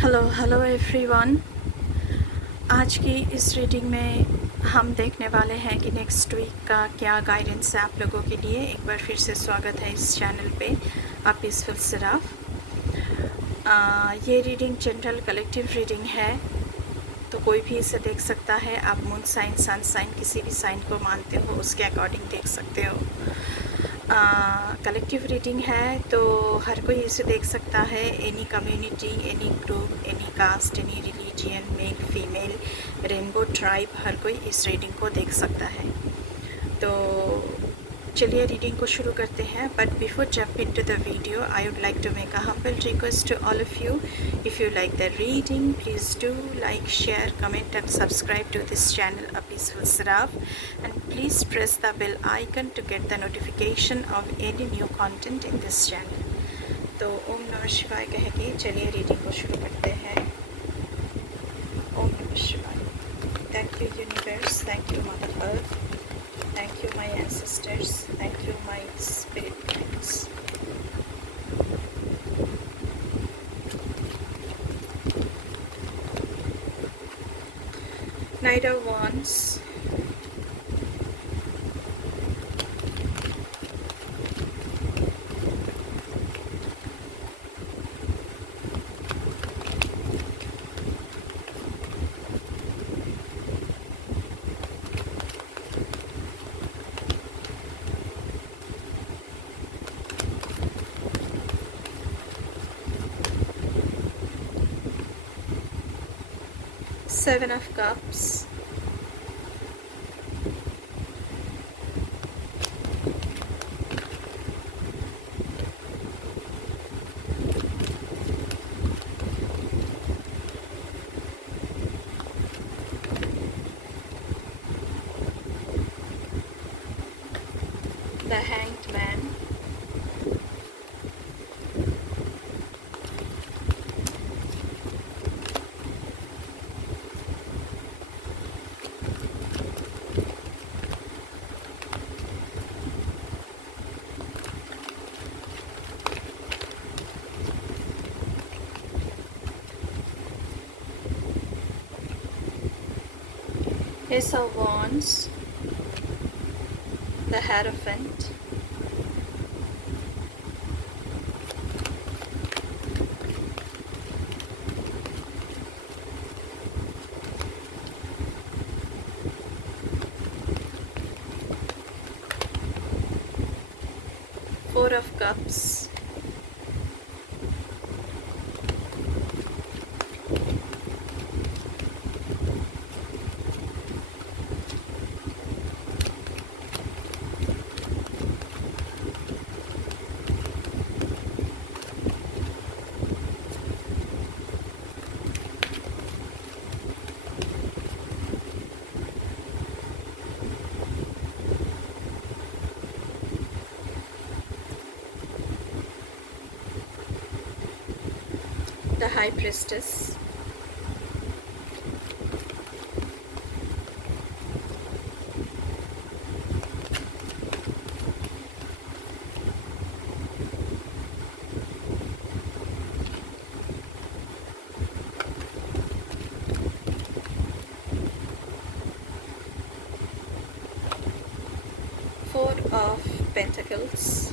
Hello everyone. आज की इस रीडिंग में हम देखने वाले हैं कि नेक्स्ट वीक का क्या गाइडेंस है आप लोगों के लिए। एक बार फिर से स्वागत है इस चैनल पे, आप पीसफुल सिराफ। ये रीडिंग जनरल कलेक्टिव रीडिंग है, तो कोई भी इसे देख सकता है। आप मून साइन, सन साइन, किसी भी साइन को मानते हो उसके अकॉर्डिंग देख सकते हो। कलेक्टिव रीडिंग है तो हर कोई इसे देख सकता है। Any community, any group, any caste, any religion, male female, rainbow tribe, हर कोई इस रीडिंग को देख सकता है। तो चलिए रीडिंग को शुरू करते हैं। But before jump into the video, I would like to make a humble request to all of you. If you like the reading, please do like, share, comment and subscribe to this channel, A Peaceful Siraf, and please press the bell icon to get the notification of any new content in this channel. तो ओम नमः शिवाय कह के चलिए reading को शुरू करते हैं। ओम नमः शिवाय। Thank you universe, thank you mother earth, thank you my ancestors, thank you my spirit guides. Knight of Wands, Seven of Cups, the Hanged Man, Ace of Wands, the Hierophant, Four of Cups, the High Priestess, Four of Pentacles,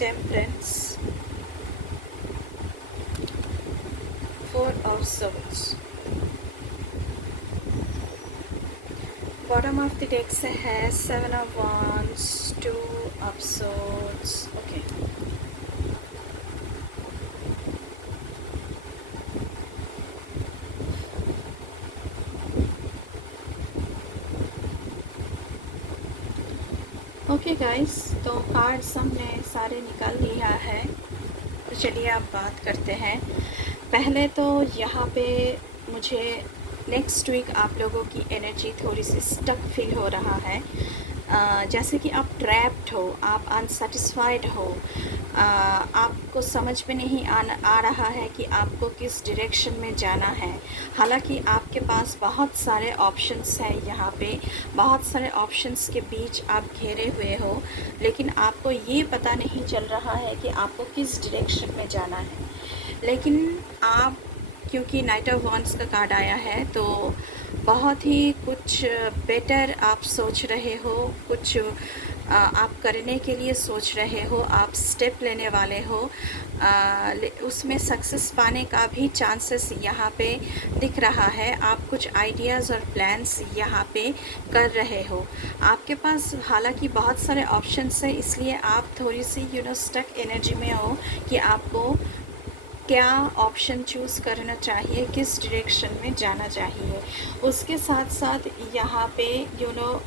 Temperance, Four of Swords. Bottom of the deck से है Seven of Wands, Two of Swords. Okay. Okay guys, तो cards हमने सारे निकाल लिया है, तो चलिए अब बात करते हैं। पहले तो यहाँ पे मुझे नेक्स्ट वीक आप लोगों की एनर्जी थोड़ी सी स्टक फील हो रहा है। जैसे कि आप ट्रैप्ड हो, आप अनसेटिस्फाइड हो, आपको समझ में नहीं आ रहा है कि आपको किस डायरेक्शन में जाना है। हालांकि आपके पास बहुत सारे ऑप्शंस हैं, यहाँ पे बहुत सारे ऑप्शंस के बीच आप घेरे हुए हो, लेकिन आपको ये पता नहीं चल रहा है कि आपको किस डायरेक्शन में जाना है। लेकिन आप, क्योंकि नाइट ऑफ वॉन्ड्स का कार्ड आया है, तो बहुत ही कुछ बेटर आप सोच रहे हो, कुछ आप करने के लिए सोच रहे हो, आप स्टेप लेने वाले हो, उसमें सक्सेस पाने का भी चांसेस यहाँ पे दिख रहा है। आप कुछ आइडियाज़ और प्लान्स यहाँ पे कर रहे हो। आपके पास हालांकि बहुत सारे ऑप्शंस हैं, इसलिए आप थोड़ी सी स्टक एनर्जी में हो कि आपको क्या ऑप्शन चूज़ करना चाहिए, किस डायरेक्शन में जाना चाहिए। उसके साथ साथ यहाँ पे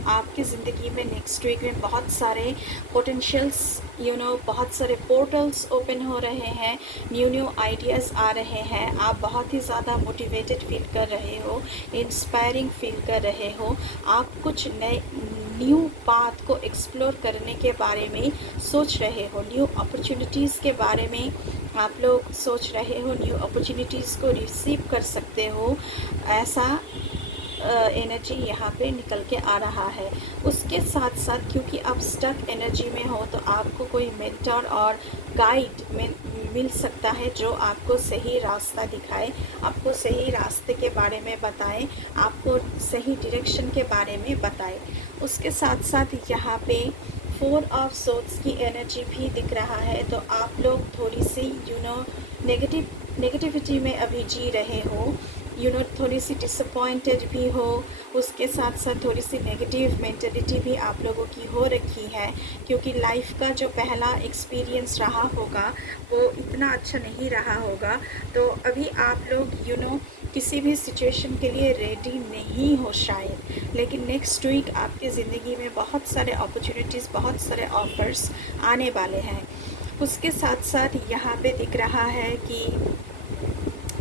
आपकी ज़िंदगी में नेक्स्ट वीक में बहुत सारे पोटेंशियल्स, बहुत सारे पोर्टल्स ओपन हो रहे हैं, न्यू आइडियाज़ आ रहे हैं। आप बहुत ही ज़्यादा मोटिवेटेड फील कर रहे हो, इंस्पायरिंग फील कर रहे हो। आप कुछ नए न्यू पाथ को एक्सप्लोर करने के बारे में सोच रहे हो, न्यू अपॉर्चुनिटीज़ के बारे में आप लोग सोच रहे हो, न्यू अपॉर्चुनिटीज़ को रिसीव कर सकते हो, ऐसा एनर्जी यहाँ पे निकल के आ रहा है। उसके साथ साथ क्योंकि आप स्टक एनर्जी में हो, तो आपको कोई मेंटर और गाइड मिल सकता है जो आपको सही रास्ता दिखाए, आपको सही रास्ते के बारे में बताए, आपको सही डायरेक्शन के बारे में बताए। उसके साथ साथ यहाँ पे 4 ऑफ सोर्ड्स की एनर्जी भी दिख रहा है, तो आप लोग थोड़ी सी नेगेटिविटी में अभी जी रहे हो, थोड़ी सी डिसअपॉइंटेड भी हो। उसके साथ साथ थोड़ी सी नेगेटिव मेंटलिटी भी आप लोगों की हो रखी है, क्योंकि लाइफ का जो पहला एक्सपीरियंस रहा होगा वो इतना अच्छा नहीं रहा होगा। तो अभी आप लोग किसी भी सिचुएशन के लिए रेडी नहीं हो शायद, लेकिन नेक्स्ट वीक आपकी ज़िंदगी में बहुत सारे अपॉर्चुनिटीज़, बहुत सारे ऑफ़र्स आने वाले हैं। उसके साथ साथ यहाँ पे दिख रहा है कि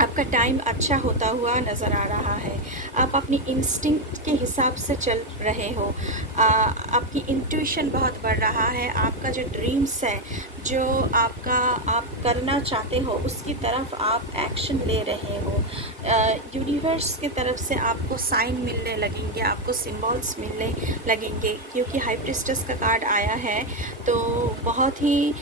आपका टाइम अच्छा होता हुआ नज़र आ रहा है। आप अपनी इंस्टिंक्ट के हिसाब से चल रहे हो, आपकी इंट्यूशन बहुत बढ़ रहा है। आपका जो ड्रीम्स है, जो आप करना चाहते हो, उसकी तरफ आप एक्शन ले रहे हो। यूनिवर्स की तरफ से आपको साइन मिलने लगेंगे, आपको सिंबल्स मिलने लगेंगे, क्योंकि हाई प्रीस्टेस का कार्ड आया है। तो बहुत ही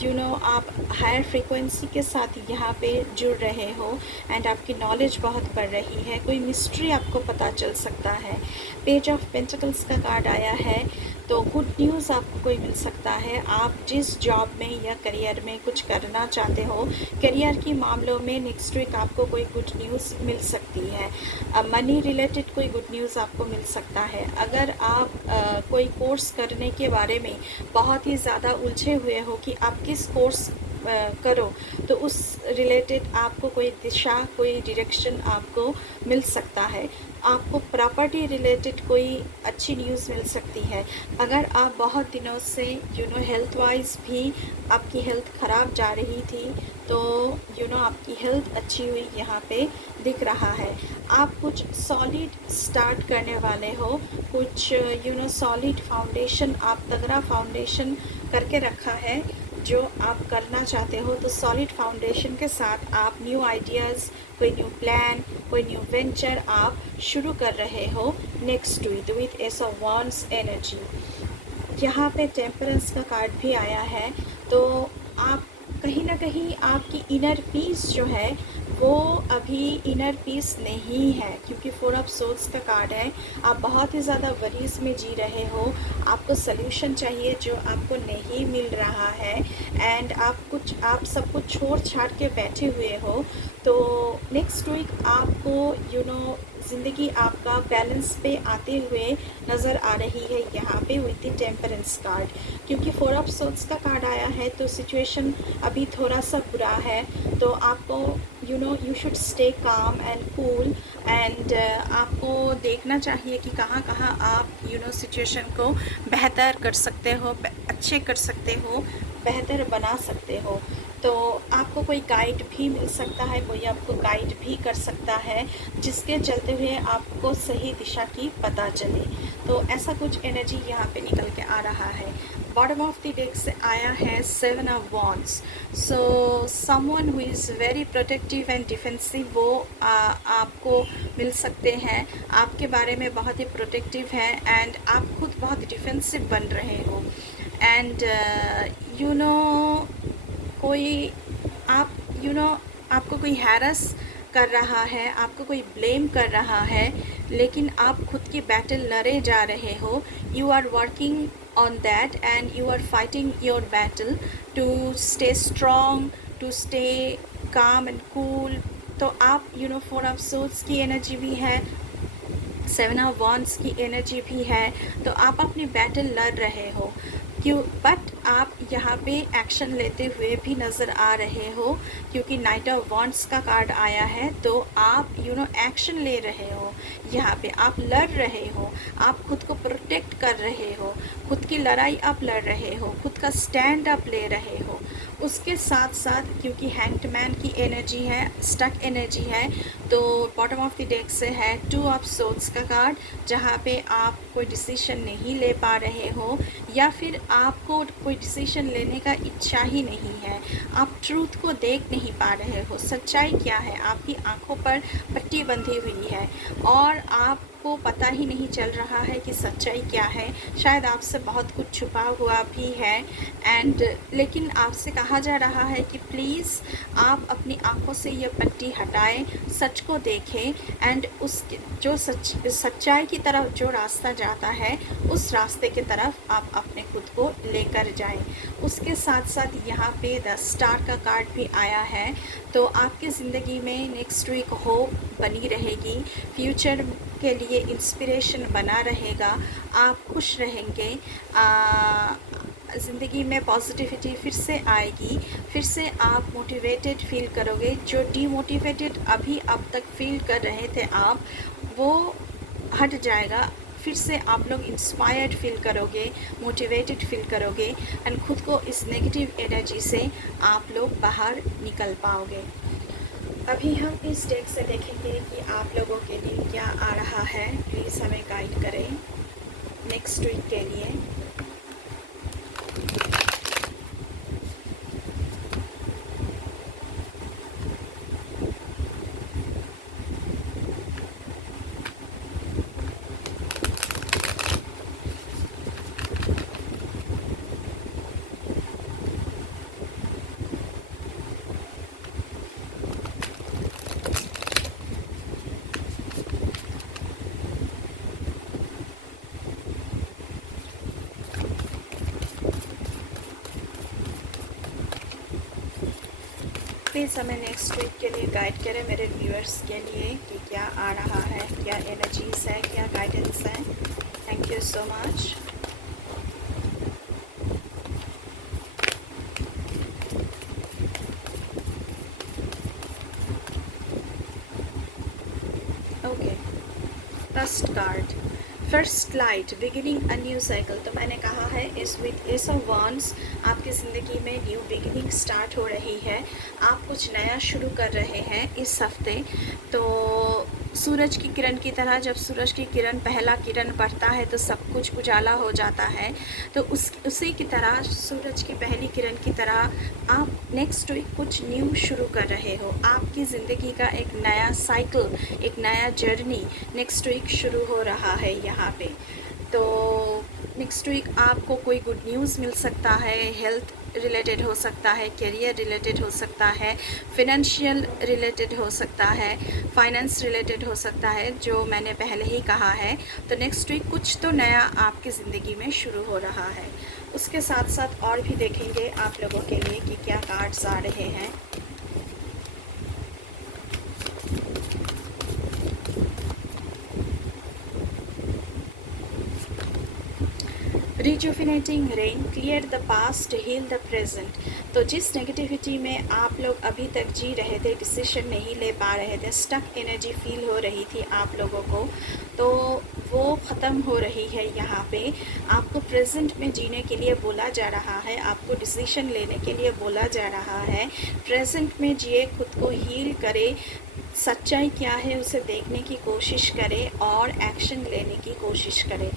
आप हायर फ्रीक्वेंसी के साथ यहाँ पे जुड़ रहे हो एंड आपकी नॉलेज बहुत बढ़ रही है। कोई मिस्ट्री आपको पता चल सकता है। पेज ऑफ पेंटिकल्स का कार्ड आया है, तो गुड न्यूज़ आपको कोई मिल सकता है। आप जिस जॉब में या करियर में कुछ करना चाहते हो, करियर के मामलों में नेक्स्ट वीक आपको कोई गुड न्यूज़ मिल सकती है। मनी रिलेटेड कोई गुड न्यूज़ आपको मिल सकता है। अगर आप कोई कोर्स करने के बारे में बहुत ही ज़्यादा उलझे हुए हो कि आप किस कोर्स करो, तो उस रिलेटेड आपको कोई दिशा, कोई डायरेक्शन आपको मिल सकता है। आपको प्रॉपर्टी रिलेटेड कोई अच्छी न्यूज़ मिल सकती है। अगर आप बहुत दिनों से हेल्थ वाइज भी आपकी हेल्थ ख़राब जा रही थी, तो आपकी हेल्थ अच्छी हुई यहाँ पे दिख रहा है। आप कुछ सॉलिड स्टार्ट करने वाले हो, कुछ सॉलिड फाउंडेशन, आप तगड़ा फाउंडेशन करके रखा है जो आप करना चाहते हो। तो सॉलिड फाउंडेशन के साथ आप न्यू आइडियाज़, कोई न्यू प्लान, कोई न्यू वेंचर आप शुरू कर रहे हो next week with ace of wands energy. यहाँ पे टेम्परेंस का कार्ड भी आया है, तो आप कहीं ना कहीं आपकी इनर पीस जो है वो अभी इनर पीस नहीं है, क्योंकि 4 ऑफ सोर्ड्स का कार्ड है। आप बहुत ही ज़्यादा वरीज में जी रहे हो, आपको सल्यूशन चाहिए जो आपको नहीं मिल रहा है एंड आप सब कुछ छोड़ छाड़ के बैठे हुए हो। तो नेक्स्ट वीक आपको ज़िंदगी आपका बैलेंस पे आते हुए नज़र आ रही है यहाँ पे विद द टेम्परेंस कार्ड, क्योंकि 4 ऑफ सोर्ड्स का कार्ड आया है। तो सिचुएशन अभी थोड़ा सा बुरा है, तो आपको you should stay calm and cool and आपको देखना चाहिए कि कहाँ कहाँ आप सिचुएशन को बेहतर कर सकते हो, अच्छे कर सकते हो, बेहतर बना सकते हो। तो आपको कोई गाइड भी मिल सकता है, कोई आपको गाइड भी कर सकता है, जिसके चलते हुए आपको सही दिशा की पता चले। तो ऐसा कुछ एनर्जी यहाँ पे निकल के आ रहा है। बॉटम ऑफ द डेक से आया है 7 of wands. So someone who is very protective and defensive, वो आपको मिल सकते हैं। आपके बारे में बहुत ही प्रोटेक्टिव है एंड आप खुद बहुत डिफेंसिव बन रहे हो। एंड यू नो कोई आप आपको कोई हैरस कर रहा है, आपको कोई ब्लेम कर रहा है, लेकिन आप खुद की बैटल लड़े जा रहे हो। You are working on that and you are fighting your battle to stay strong, to stay calm and cool. तो आप 4 ऑफ सोर्ड्स की एनर्जी भी है, 7 ऑफ वॉन्ड्स की एनर्जी भी है। तो आप अपनी बैटल लड़ रहे हो बट आप यहाँ पे एक्शन लेते हुए भी नज़र आ रहे हो, क्योंकि नाइट ऑफ वॉन्ड्स का कार्ड आया है। तो आप एक्शन ले रहे हो, यहाँ पे आप लड़ रहे हो, आप खुद को प्रोटेक्ट कर रहे हो, खुद की लड़ाई आप लड़ रहे हो, खुद का स्टैंड आप ले रहे हो। उसके साथ साथ क्योंकि हैंग्ड मैन की एनर्जी है, स्टक एनर्जी है, तो बॉटम ऑफ द डेक से है 2 ऑफ सोर्ड्स का कार्ड, जहाँ पे आप कोई डिसीजन नहीं ले पा रहे हो या फिर आपको कोई डिसीजन लेने का इच्छा ही नहीं है। आप ट्रूथ को देख नहीं पा रहे हो, सच्चाई क्या है, आपकी आंखों पर पट्टी बंधी हुई है और आपको पता ही नहीं चल रहा है कि सच्चाई क्या है। शायद आपसे बहुत कुछ छुपा हुआ भी है एंड लेकिन आपसे कहा जा रहा है कि प्लीज़ आप अपनी आंखों से ये पट्टी हटाएं, सच को देखें एंड उस जो सच्चाई की तरफ जो रास्ता जाता है, उस रास्ते की तरफ आप अपने खुद को लेकर जाएं। उसके साथ साथ यहाँ पे 10 स्टार का कार्ड भी आया है। तो आपकी ज़िंदगी में नेक्स्ट वीक होप बनी रहेगी, फ्यूचर के लिए इंस्पिरेशन बना रहेगा, आप खुश रहेंगे, ज़िंदगी में पॉजिटिविटी फिर से आएगी, फिर से आप मोटिवेटेड फील करोगे। जो डीमोटिवेटेड अभी अब तक फील कर रहे थे आप, वो हट जाएगा, फिर से आप लोग इंस्पायर्ड फील करोगे, मोटिवेटेड फील करोगे एंड खुद को इस नेगेटिव एनर्जी से आप लोग बाहर निकल पाओगे। अभी हम इस डेक से देखेंगे कि आप लोगों के लिए क्या आ रहा है। प्लीज़ हमें गाइड करें नेक्स्ट वीक के लिए। प्लीज़ हमें नेक्स्ट वीक के लिए गाइड करें मेरे व्यूअर्स के लिए कि क्या आ रहा है, क्या एनर्जीज़ है, क्या गाइडेंस है। Thank you so much. Okay, first card, first light, beginning a new cycle. तो मैंने कहा है इस वीक एस ऑफ वॉन्ड्स, आपकी ज़िंदगी में न्यू बिगिनिंग स्टार्ट हो रही है, आप कुछ नया शुरू कर रहे हैं इस हफ्ते। तो सूरज की किरण की तरह, जब सूरज की किरण पहला किरण पड़ता है तो सब कुछ उजाला हो जाता है, तो उसी की तरह, सूरज की पहली किरण की तरह आप नेक्स्ट वीक कुछ न्यू शुरू कर रहे हो। आपकी ज़िंदगी का एक नया साइकिल, एक नया जर्नी नेक्स्ट वीक शुरू हो रहा है यहाँ पे। तो नेक्स्ट वीक आपको कोई गुड न्यूज़ मिल सकता है, हेल्थ रिलेटेड हो सकता है, करियर रिलेटेड हो सकता है, फिनेंशियल रिलेटेड हो सकता है, फाइनेंस रिलेटेड हो सकता है, जो मैंने पहले ही कहा है। तो नेक्स्ट वीक कुछ तो नया आपकी ज़िंदगी में शुरू हो रहा है। उसके साथ साथ और भी देखेंगे आप लोगों के लिए कि क्या कार्ड्स आ रहे हैं। Rejuvenating rain, clear the past, heal the present. तो जिस नेगेटिविटी में आप लोग अभी तक जी रहे थे, डिसीजन नहीं ले पा रहे थे, स्टक एनर्जी फील हो रही थी आप लोगों को, तो वो ख़त्म हो रही है। यहाँ पे आपको प्रेजेंट में जीने के लिए बोला जा रहा है, आपको डिसीजन लेने के लिए बोला जा रहा है। प्रेजेंट में जिए, खुद को हील करे, सच्चाई क्या है उसे देखने की कोशिश करें और एक्शन लेने की कोशिश करें।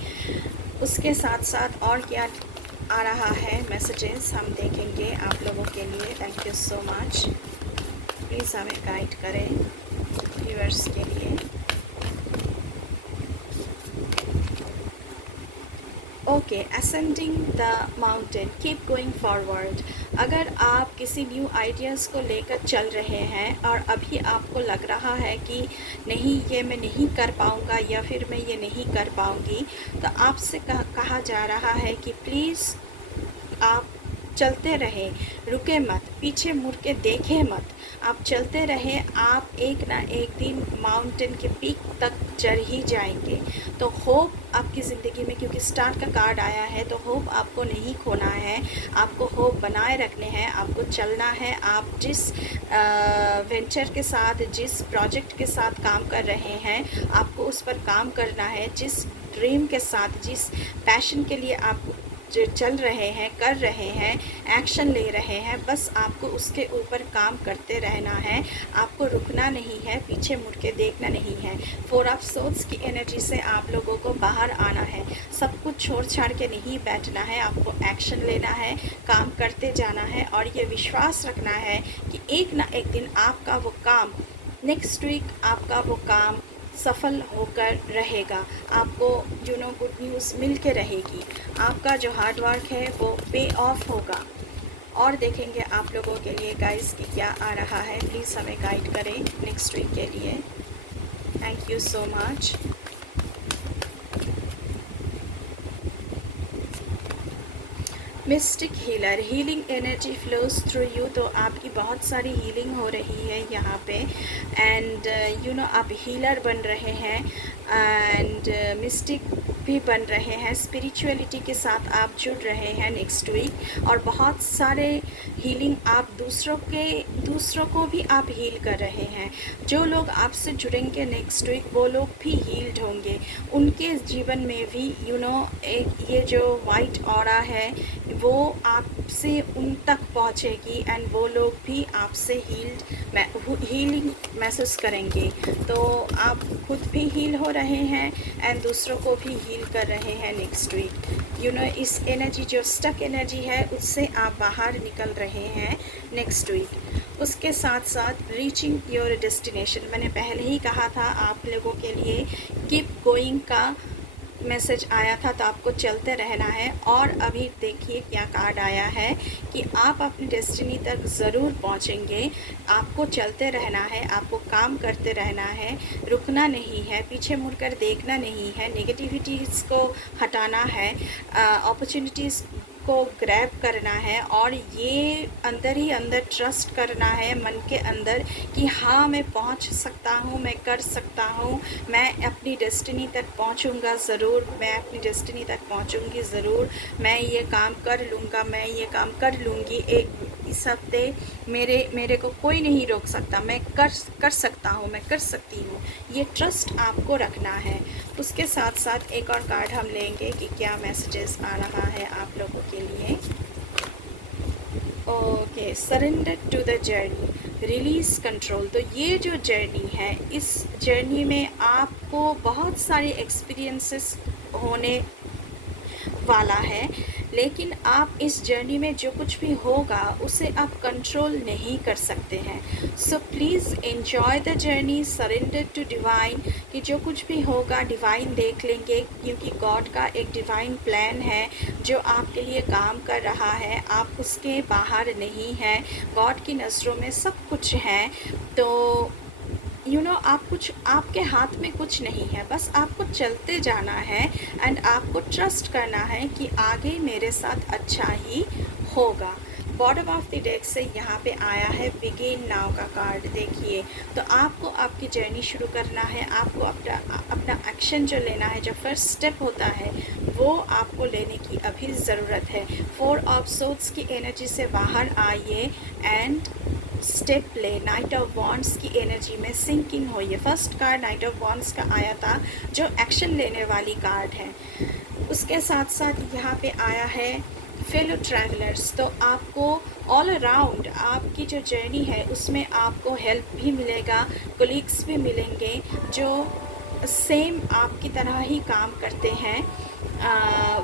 उसके साथ साथ और क्या आ रहा है मैसेजेस हम देखेंगे आप लोगों के लिए। Thank you so much. Please हमें गाइड करें व्यूअर्स के लिए। Okay, ascending the mountain, keep going forward. अगर आप किसी न्यू आइडियाज़ को लेकर चल रहे हैं और अभी आपको लग रहा है कि नहीं ये मैं नहीं कर पाऊँगा या फिर मैं ये नहीं कर पाऊँगी, तो आपसे कहा जा रहा है कि प्लीज़ आप चलते रहें, रुके मत, पीछे मुड़ के देखें मत, आप चलते रहें। आप एक ना एक दिन माउंटेन के पीक तक चढ़ ही जाएंगे। तो होप आपकी ज़िंदगी में, क्योंकि स्टार का कार्ड आया है, तो होप आपको नहीं खोना है, आपको होप बनाए रखने हैं, आपको चलना है। आप जिस वेंचर के साथ, जिस प्रोजेक्ट के साथ काम कर रहे हैं, आपको उस पर काम करना है। जिस ड्रीम के साथ, जिस पैशन के लिए आप जो चल रहे हैं, कर रहे हैं, एक्शन ले रहे हैं, बस आपको उसके ऊपर काम करते रहना है। आपको रुकना नहीं है, पीछे मुड़ के देखना नहीं है। 4 ऑफ सोर्ड्स की एनर्जी से आप लोगों को बाहर आना है। सब कुछ छोड़ छाड़ के नहीं बैठना है, आपको एक्शन लेना है, काम करते जाना है और ये विश्वास रखना है कि एक ना एक दिन आपका वो काम, नेक्स्ट वीक आपका वो काम सफल होकर रहेगा। आपको गुड न्यूज़ मिल के रहेगी। आपका जो हार्ड वर्क है वो पे ऑफ होगा। और देखेंगे आप लोगों के लिए गाइस कि क्या आ रहा है। प्लीज़ हमें गाइड करें नेक्स्ट वीक के लिए। Thank you so much. Mistake healer, healing energy flows through you. तो आपकी बहुत सारी हीलिंग हो रही है यहाँ पे एंड आप हीलर बन रहे हैं एंड मिस्टिक भी बन रहे हैं। स्पिरिचुअलिटी के साथ आप जुड़ रहे हैं नेक्स्ट वीक और बहुत सारे हीलिंग आप दूसरों को भी आप हील कर रहे हैं। जो लोग आपसे जुड़ेंगे नेक्स्ट वीक, वो लोग भी हील्ड होंगे। उनके जीवन में भी एक ये जो वाइट ऑरा है वो आपसे उन तक पहुंचेगी एंड वो लोग भी आपसे हीलिंग महसूस करेंगे। तो आप खुद भी हील हो रहे हैं एंड दूसरों को भी हील कर रहे हैं नेक्स्ट वीक। इस एनर्जी, जो स्टक एनर्जी है, उससे आप बाहर निकल रहे हैं नेक्स्ट वीक। उसके साथ साथ रीचिंग योर डेस्टिनेशन, मैंने पहले ही कहा था आप लोगों के लिए कीप गोइंग का मैसेज आया था, तो आपको चलते रहना है। और अभी देखिए क्या कार्ड आया है कि आप अपनी डेस्टिनी तक ज़रूर पहुंचेंगे। आपको चलते रहना है, आपको काम करते रहना है, रुकना नहीं है, पीछे मुड़कर देखना नहीं है, नेगेटिविटीज़ को हटाना है, अपॉर्चुनिटीज़ को ग्रैब करना है और ये अंदर ही अंदर ट्रस्ट करना है मन के अंदर कि हाँ मैं पहुंच सकता हूँ, मैं कर सकता हूँ, मैं अपनी डेस्टिनी तक पहुंचूंगा ज़रूर, मैं अपनी डेस्टिनी तक पहुंचूंगी ज़रूर, मैं ये काम कर लूँगा, मैं ये काम कर लूँगी। इस हफ्ते मेरे को कोई नहीं रोक सकता, मैं कर सकता हूँ, मैं कर सकती हूँ। ये ट्रस्ट आपको रखना है। उसके साथ साथ एक और कार्ड हम लेंगे कि क्या मैसेजेस आ रहा है आप लोगों के लिए। Okay, surrender to the journey, release control. तो ये जो जर्नी है, इस जर्नी में आपको बहुत सारे एक्सपीरियंसेस होने वाला है, लेकिन आप इस जर्नी में जो कुछ भी होगा उसे आप कंट्रोल नहीं कर सकते हैं। So please enjoy the journey, surrender to divine, कि जो कुछ भी होगा डिवाइन देख लेंगे, क्योंकि गॉड का एक डिवाइन प्लान है जो आपके लिए काम कर रहा है। आप उसके बाहर नहीं हैं, गॉड की नज़रों में सब कुछ है। तो आपके हाथ में कुछ नहीं है, बस आपको चलते जाना है एंड आपको ट्रस्ट करना है कि आगे मेरे साथ अच्छा ही होगा। बॉटम ऑफ द डेक से यहाँ पे आया है बिगिन नाउ का कार्ड। देखिए, तो आपको आपकी जर्नी शुरू करना है, आपको अपना एक्शन जो लेना है, जो फर्स्ट स्टेप होता है, वो आपको लेने की अभी ज़रूरत है। 4 ऑफ सोर्ड्स की एनर्जी से बाहर आइए एंड स्टेप ले। नाइट ऑफ वॉन्ड्स की एनर्जी में सिंक इन होइए। First card night of wands का आया था, जो एक्शन लेने वाली कार्ड है। उसके साथ साथ यहाँ पे आया है फेलो ट्रैवलर्स। तो आपको ऑल अराउंड आपकी जो जर्नी है उसमें आपको हेल्प भी मिलेगा, कोलीग्स भी मिलेंगे जो सेम आपकी तरह ही काम करते हैं,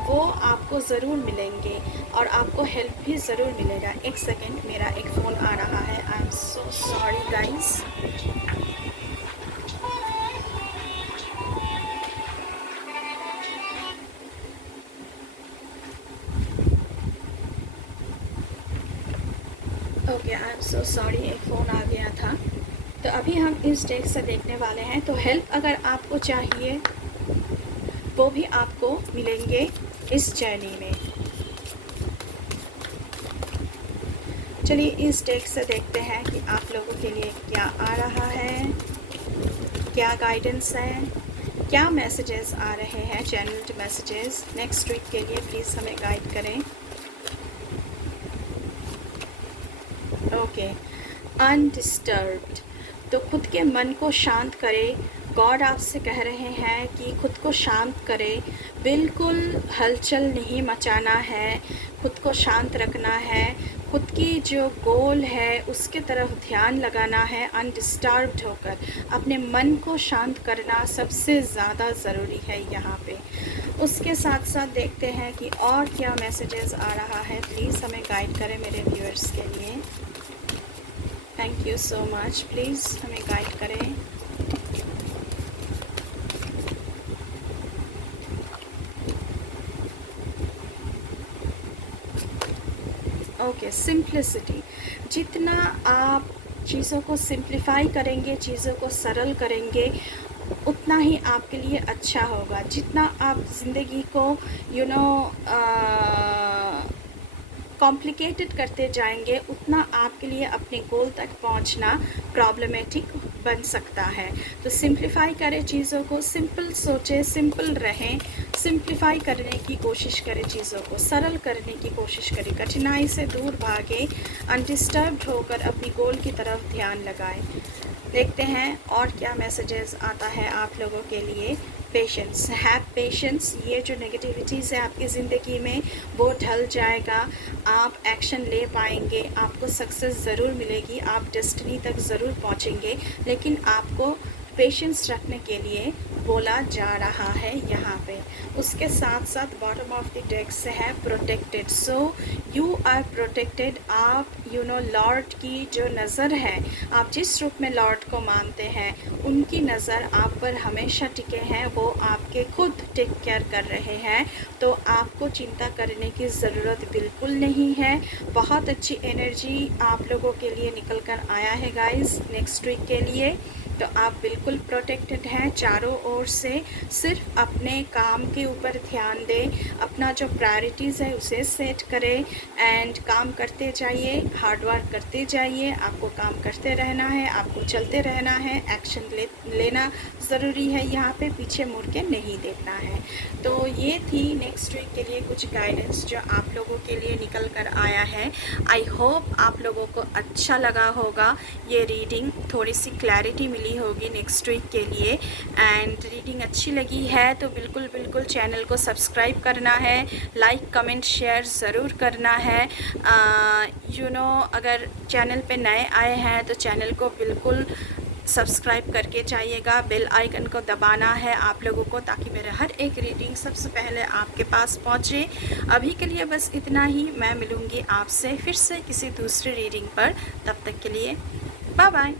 वो आपको ज़रूर मिलेंगे और आपको हेल्प भी ज़रूर मिलेगा। एक सेकेंड, मेरा एक फ़ोन आ रहा है, I am so sorry guys. Okay, I am so sorry, एक फ़ोन आ गया था। तो अभी हम इस डेक से देखने वाले हैं। तो हेल्प अगर आपको चाहिए वो भी आपको मिलेंगे इस जर्नी में। चलिए इस डेक से देखते हैं कि आप लोगों के लिए क्या आ रहा है, क्या गाइडेंस है, क्या मैसेजेस आ रहे हैं, चैनल्ड मैसेजेस नेक्स्ट वीक के लिए। प्लीज़ हमें गाइड करें। Okay, undisturbed. तो खुद के मन को शांत करें। गॉड आपसे कह रहे हैं कि खुद को शांत करें, बिल्कुल हलचल नहीं मचाना है, खुद को शांत रखना है, खुद की जो गोल है उसके तरफ ध्यान लगाना है, अनडिस्टर्ब्ड होकर अपने मन को शांत करना सबसे ज़्यादा ज़रूरी है यहाँ पे। उसके साथ साथ देखते हैं कि और क्या मैसेजेस आ रहा है। प्लीज़ हमें गाइड करें मेरे व्यूअर्स के लिए। Thank you so much, please हमें गाइड करें। Okay, simplicity. जितना आप चीज़ों को सिंप्लीफाई करेंगे, चीज़ों को सरल करेंगे, उतना ही आपके लिए अच्छा होगा। जितना आप ज़िंदगी को कॉम्प्लिकेटेड करते जाएंगे, उतना आपके लिए अपने गोल तक पहुंचना प्रॉब्लमेटिक बन सकता है। तो सिंप्लीफाई करें चीज़ों को, सिंपल सोचें, सिंपल रहें, सिंप्लीफाई करने की कोशिश करें, चीज़ों को सरल करने की कोशिश करें, कठिनाई से दूर भागें, अनडिस्टर्ब्ड होकर अपनी गोल की तरफ ध्यान लगाएं। देखते हैं और क्या मैसेजेस आता है आप लोगों के लिए। Patience, have patience. ये जो नेगेटिविटीज़ है आपकी ज़िंदगी में वो ढल जाएगा, आप एक्शन ले पाएंगे, आपको सक्सेस ज़रूर मिलेगी, आप डेस्टिनी तक ज़रूर पहुंचेंगे, लेकिन आपको पेशेंस रखने के लिए बोला जा रहा है यहाँ पे। उसके साथ साथ बॉटम ऑफ द डेक से है protected. So you are protected. आप लॉर्ड की जो नज़र है, आप जिस रूप में लॉर्ड को मानते हैं, उनकी नज़र आप पर हमेशा टिके हैं। वो आपके खुद टेक केयर कर रहे हैं, तो आपको चिंता करने की ज़रूरत बिल्कुल नहीं है। बहुत अच्छी एनर्जी आप लोगों के लिए निकल कर आया है गाइस नेक्स्ट वीक के लिए। तो आप बिल्कुल प्रोटेक्टेड हैं चारों ओर से। सिर्फ अपने काम के ऊपर ध्यान दें, अपना जो प्रायोरिटीज़ है उसे सेट करें एंड काम करते जाइए, हार्ड वर्क करते जाइए। आपको काम करते रहना है, आपको चलते रहना है, एक्शन लेना ज़रूरी है, यहाँ पे पीछे मुड़ के नहीं देखना है। तो ये थी नेक्स्ट वीक के लिए कुछ गाइडेंस जो आप लोगों के लिए निकल कर आया है। आई होप आप लोगों को अच्छा लगा होगा ये रीडिंग, थोड़ी सी क्लैरिटी मिली होगी नेक्स्ट वीक के लिए। एंड रीडिंग अच्छी लगी है तो बिल्कुल चैनल को सब्सक्राइब करना है, लाइक कमेंट शेयर ज़रूर करना है। अगर चैनल पे नए आए हैं तो चैनल को बिल्कुल सब्सक्राइब करके जाइएगा, बेल आइकन को दबाना है आप लोगों को, ताकि मेरा हर एक रीडिंग सबसे पहले आपके पास पहुंचे। अभी के लिए बस इतना ही। मैं मिलूँगी आपसे फिर से किसी दूसरी रीडिंग पर। तब तक के लिए बाय बाय।